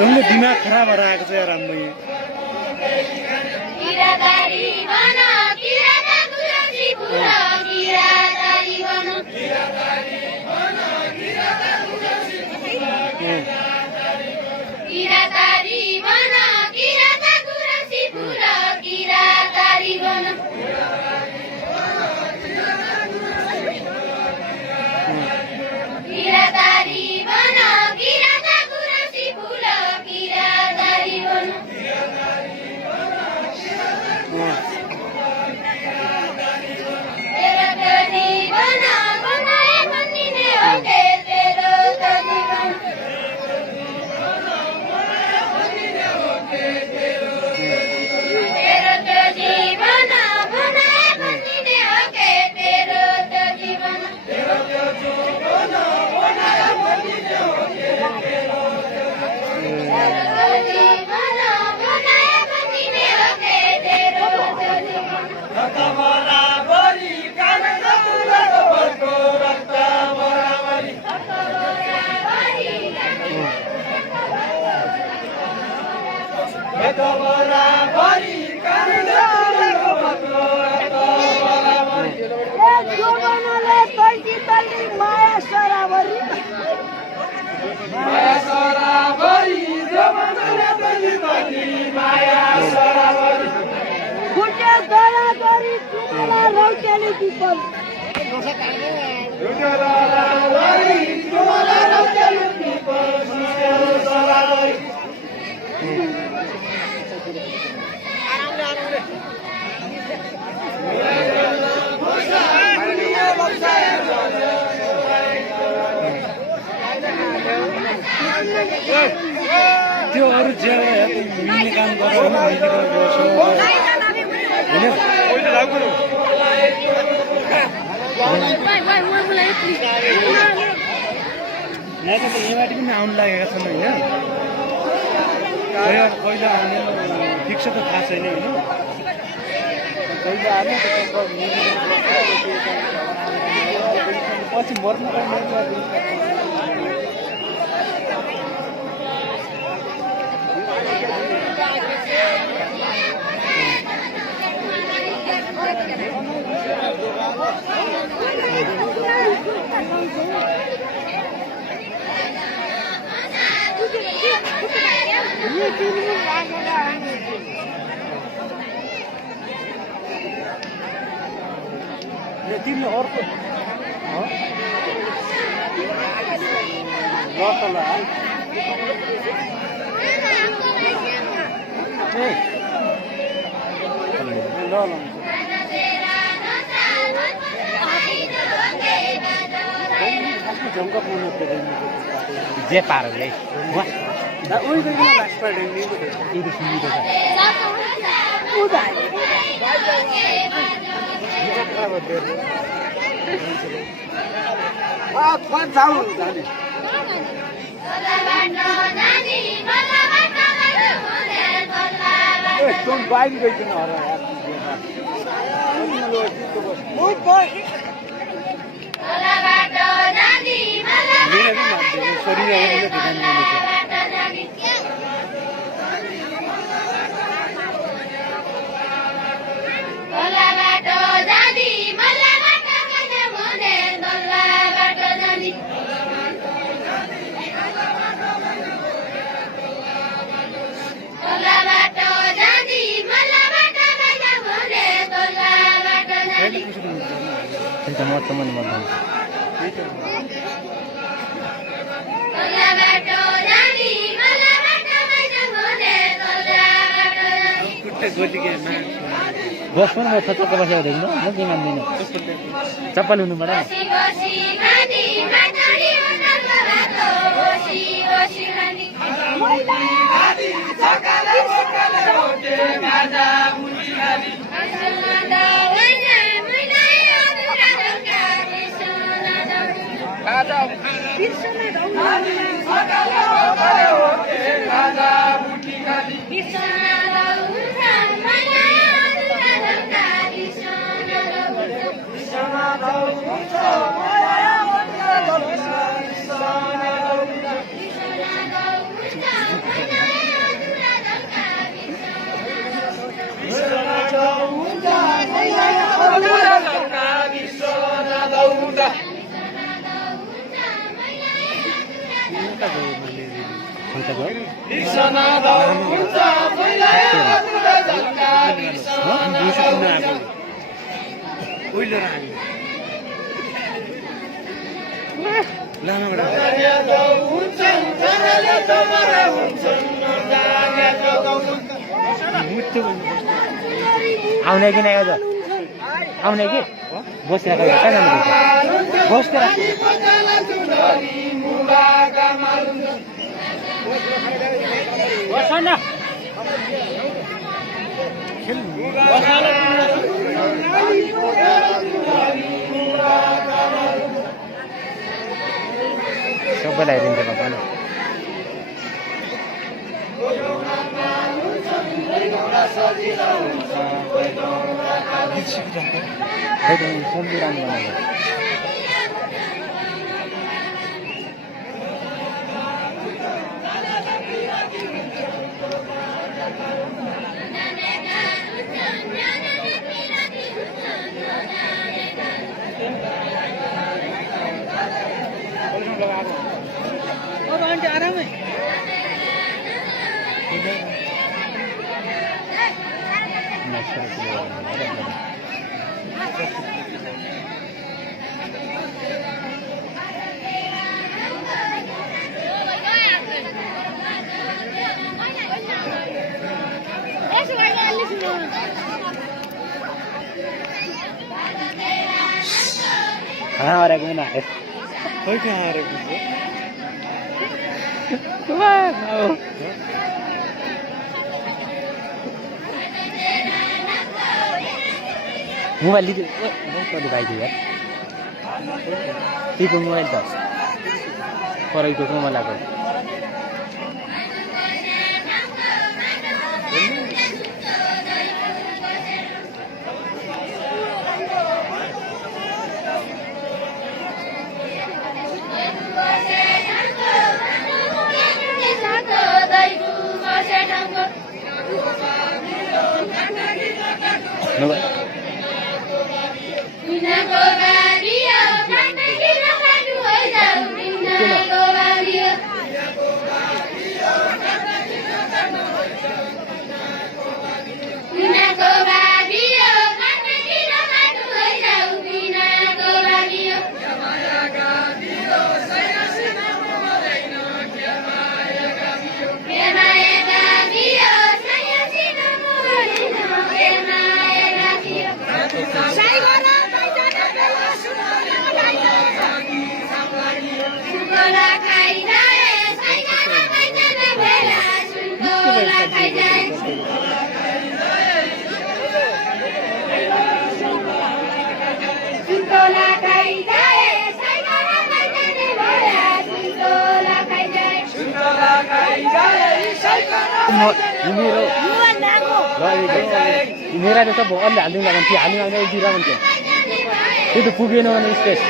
तुमको दिमाग खराब भएर आएको छ यार आम्मै त्यो अरू ज्याला मिल्ने काम गरेर मिल्ने काम गर्छ यहाँ त एमाटी पनि आउनु लागेका छन् होइन पहिला आउने ठिक छ त थाहा छैन होइन पहिला आने पछि मर्नु तिमीले अर्को जे पारले teman-teman bos pun mau tetap apa sih no mungkin nanti no siapa lu nomor apa संसारको आउने कि नहीं आज आउने कि बसिरहेको कहाँ जानुपर्छ बसेर बस न सबैलाई हेरिन्छ बाबा आराम है कहाँ आ रहा है ना कोई कहाँ आ रहा है मोबाइल लीजिए बहुत दिखाई दी यार ठीक है मोबाइल था पर एक तो मोबाइल लगा मेरा जस्तो भयो अलि हाल्दिउँ लागन कि हाल्नु आउँदा एक दिरा भन्छ त्यो त पुगेन भने स्पेस